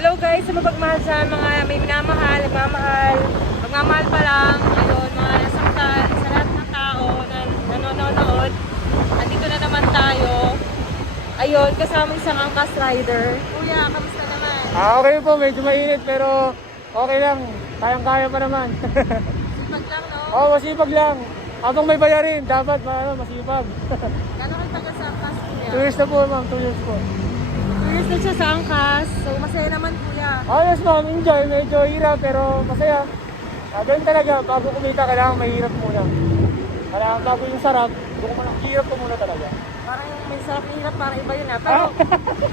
Hello guys, sa mapagmahal sa mga may minamahal, nagmamahal, magmamahal pa lang, ayun, mga nasaktan, sa lahat ng tao na nanonood. Andito na naman tayo. Ayun, kasama isang angkas rider. Kuya, kamusta naman? Okay po, medyo mainit pero okay lang. Kayang-kaya pa naman. Sipag lang, no? Oo, masipag lang. Habang may bayarin, dapat masipag. Gano'n kayo taga sa angkas, kuya? 2 years na po, ma'am. 2 years po. Curious na siya sa angkas. So, masaya naman, kuya. Ayos, ma'am. Enjoy. Medyo hirap pero masaya. Ganun talaga. Bago kumita, kailangan mahirap muna. Kailangan bago yung sarap, hirap ko muna talaga. Parang may sarap na hirap, parang iba yun ha.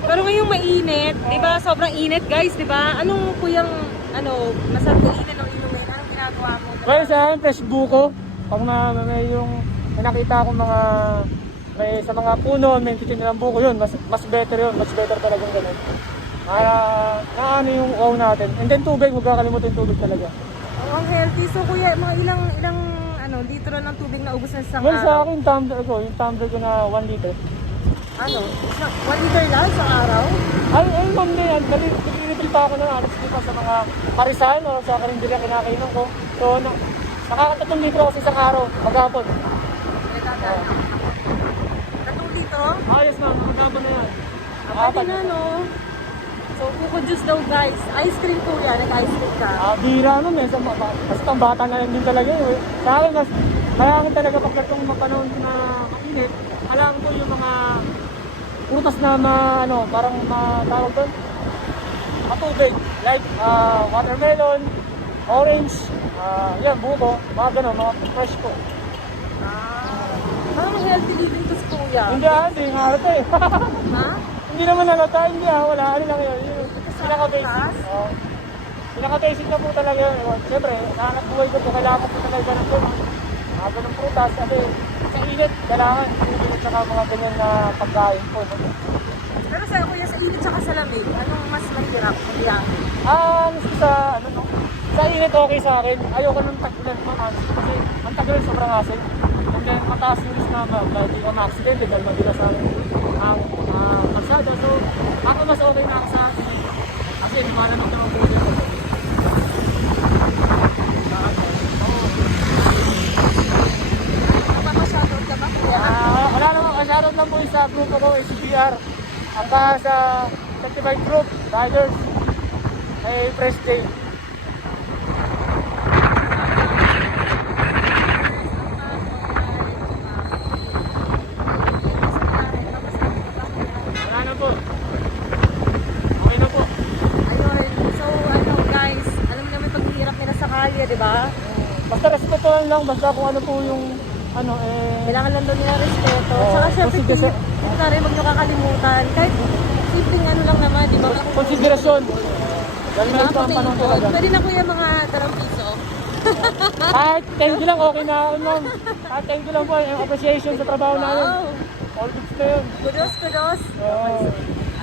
Pero ngayong mainit, di ba? Sobrang init guys, di ba? Anong kuyang, masarap kainin o inumin? Anong ginagawa mo? Well, sa akin, fresh buko. Pag may yung nakita akong sa mga puno, may titin nilang buko yun, mas better yun, mas better talagang ganun. Naano yung wow natin. And then tubig, huwag kakalimutan yung tubig talaga. Oh, ang healthy. So kuya, mga ilang litro ng tubig na ubos na sa isang Well, sa araw? akin, yung tumbler ko na 1 liter. 1 liter lang sa araw? Ay, ma'am na yan. Nag-refill pa ako ng alas dito sa mga parisan o sa karinderya kinakainan ko. So, nakaka-3 litro ako sa isang araw, maghapon. Tatong dito? Ayos ma'am, maghapon na yan. Pati na, no? So, kuko juice daw guys. Ice cream kuya, nag-ice cream ka. Bira ano, minsan basta ang bata na lang din talaga yun. Sa akin, kailangan talaga pag itong panahon na mainit, kailangan ko yung mga prutas na parang matawag doon, matubig. Like watermelon, orange, yan, buko, mga gano'n, mga fresh po. Parang healthy living to si kuya. Hindi nga halata eh. Ha? Hindi naman halata, wala, ano lang yun. Pinaka-basic. Pinaka-basic na po talaga yun. Siyempre, nahanap buhay ko po, kailangan ko po talaga ng gano'n. Mga ganong prutas, kasi sa init, kailangan pinibinit sa mga ganyan na pagkain po. No? Pero sa kuya, sa init tsaka sa lamig, anong mas mahirap? Kuya? Sa init okay sa akin. Ayoko ng tag-ulan mo, kasi ang tag-ulan sobrang asin. And then mataas yung risk na hindi ka ma-accident dahil mabila sa ang kalsada. So ako mas okay na ako sa akin. Kasi lumalamig naman po dito. Magpapashoutout ka ba kuya? Wala naman, shoutout lang po sa grupo ko, HBR. Ang sa certified group, riders, ay fresh day. Wala na po. Okay na po. Ayun. So, guys, alam mo naman paghihirap nila sa kalye, di ba? Basta respetuhan lang, basta kung ano po yung Kailangan lang doon nila respeto. Oo, Saka syempre, consideration. huwag nyo kakalimutan. Kahit simpleng lang naman, di ba? konsiderasyon. Dahil may ito ang panahon talaga. Pwede na kuya mga 2 piso. Thank you lang, okay na ako ma'am. Thank you lang po, yung appreciation sa trabaho namin. Wow! All goods na yun. Kudos! Oo.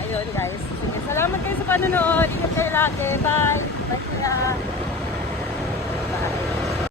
Ayun guys. Sige, salamat kayo sa panonood. Ingat kayo lagi. Bye! Bye kuya!